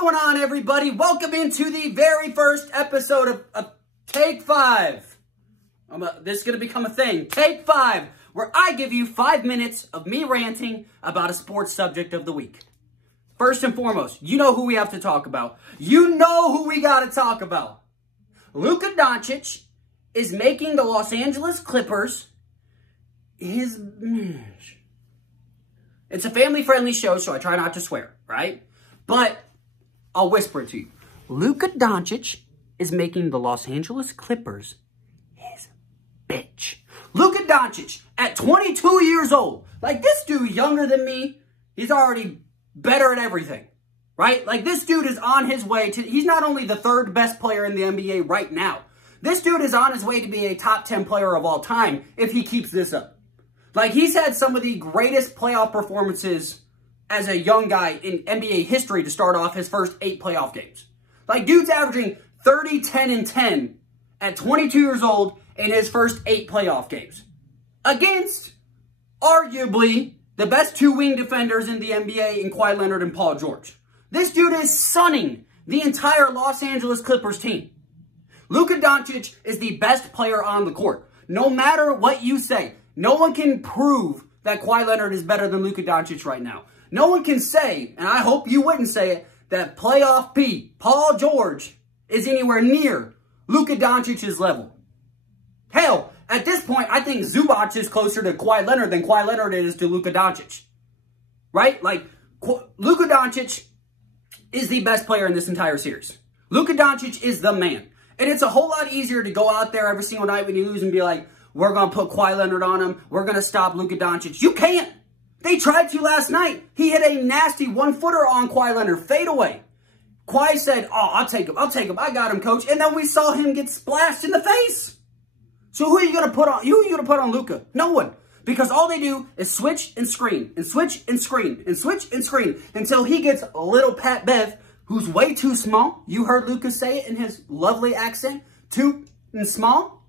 going on, everybody? Welcome into the very first episode of Take 5. This is going to become a thing. Take 5, where I give you 5 minutes of me ranting about a sports subject of the week. First and foremost, you know who we have to talk about. You know who we got to talk about. Luka Doncic is making the Los Angeles Clippers his... It's a family-friendly show, so I try not to swear, right? But I'll whisper it to you. Luka Doncic is making the Los Angeles Clippers his bitch. Luka Doncic, at 22 years old, like this dude younger than me, he's already better at everything, right? Like this dude is on his way to, he's not only the third best player in the NBA right now, this dude is on his way to be a top 10 player of all time if he keeps this up. Like, he's had some of the greatest playoff performances as a young guy in NBA history to start off his first 8 playoff games. Like, dude's averaging 30, 10, and 10 at 22 years old in his first 8 playoff games. Against, arguably, the best 2 wing defenders in the NBA in Kawhi Leonard and Paul George. This dude is sunning the entire Los Angeles Clippers team. Luka Doncic is the best player on the court. No matter what you say, no one can prove that Kawhi Leonard is better than Luka Doncic right now. No one can say, and I hope you wouldn't say it, that playoff P, Paul George, is anywhere near Luka Doncic's level. Hell, at this point, I think Zubac is closer to Kawhi Leonard than Kawhi Leonard is to Luka Doncic. Right? Like, Luka Doncic is the best player in this entire series. Luka Doncic is the man. And it's a whole lot easier to go out there every single night when you lose and be like, we're going to put Kawhi Leonard on him. We're going to stop Luka Doncic. You can't. They tried to last night. He hit a nasty one-footer on Kawhi Leonard. Fade away. Kawhi said, oh, I'll take him. I'll take him. I got him, coach. And then we saw him get splashed in the face. So who are you going to put on? Who are you going to put on Luka? No one. Because all they do is switch and screen and switch and screen and switch and screen until he gets a little Pat Bev, who's way too small. You heard Luka say it in his lovely accent. Too small.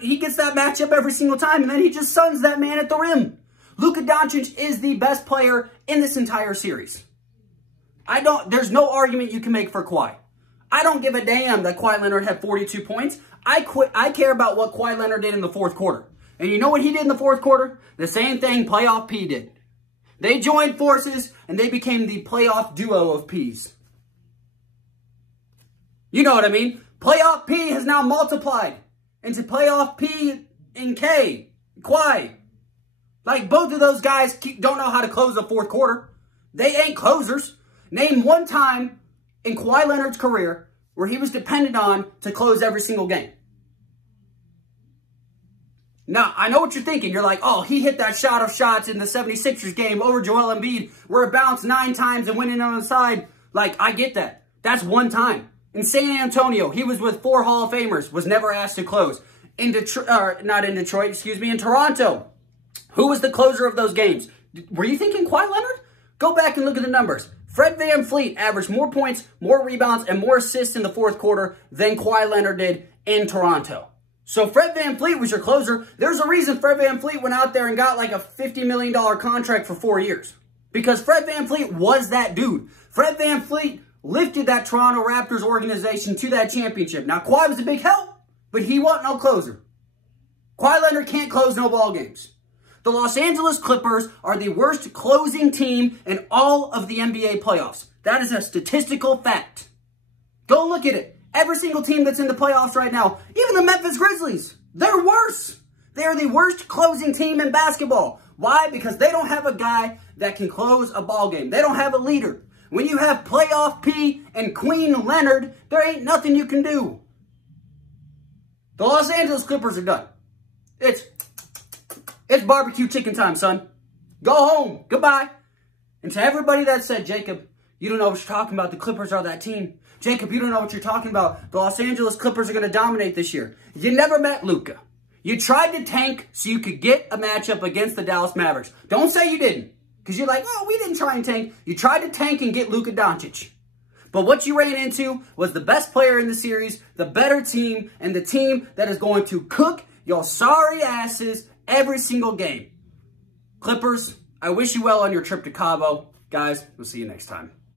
He gets that matchup every single time, and then he just suns that man at the rim. Luka Doncic is the best player in this entire series. There's no argument you can make for Kawhi. I don't give a damn that Kawhi Leonard had 42 points. I care about what Kawhi Leonard did in the fourth quarter. And you know what he did in the fourth quarter? The same thing playoff P did. They joined forces, and they became the playoff duo of Ps. You know what I mean? Playoff P has now multiplied into playoff P and K. Kawhi. Like, both of those guys don't know how to close a fourth quarter. They ain't closers. Name one time in Kawhi Leonard's career where he was dependent on to close every single game. Now, I know what you're thinking. You're like, oh, he hit that shot of shots in the 76ers game over Joel Embiid where it bounced 9 times and went in on the side. Like, I get that. That's one time. In San Antonio, he was with 4 Hall of Famers, was never asked to close. In Detroit, not in Detroit, excuse me, in Toronto, who was the closer of those games? Were you thinking Kawhi Leonard? Go back and look at the numbers. Fred VanVleet averaged more points, more rebounds, and more assists in the fourth quarter than Kawhi Leonard did in Toronto. So Fred VanVleet was your closer. There's a reason Fred VanVleet went out there and got like a $50 million contract for 4 years. Because Fred VanVleet was that dude. Fred VanVleet lifted that Toronto Raptors organization to that championship. Now, Kawhi was a big help, but he wasn't no closer. Kawhi Leonard can't close no ball games. The Los Angeles Clippers are the worst closing team in all of the NBA playoffs. That is a statistical fact. Go look at it. Every single team that's in the playoffs right now, even the Memphis Grizzlies, they're worse. They are the worst closing team in basketball. Why? Because they don't have a guy that can close a ball game. They don't have a leader. When you have playoff P and Queen Leonard, there ain't nothing you can do. The Los Angeles Clippers are done. It's barbecue chicken time, son. Go home. Goodbye. And to everybody that said, Jacob, you don't know what you're talking about. The Clippers are that team. Jacob, you don't know what you're talking about. The Los Angeles Clippers are going to dominate this year. You never met Luka. You tried to tank so you could get a matchup against the Dallas Mavericks. Don't say you didn't. Because you're like, oh, we didn't try and tank. You tried to tank and get Luka Doncic. But what you ran into was the best player in the series, the better team, and the team that is going to cook your sorry asses every single game. Clippers, I wish you well on your trip to Cabo. Guys, we'll see you next time.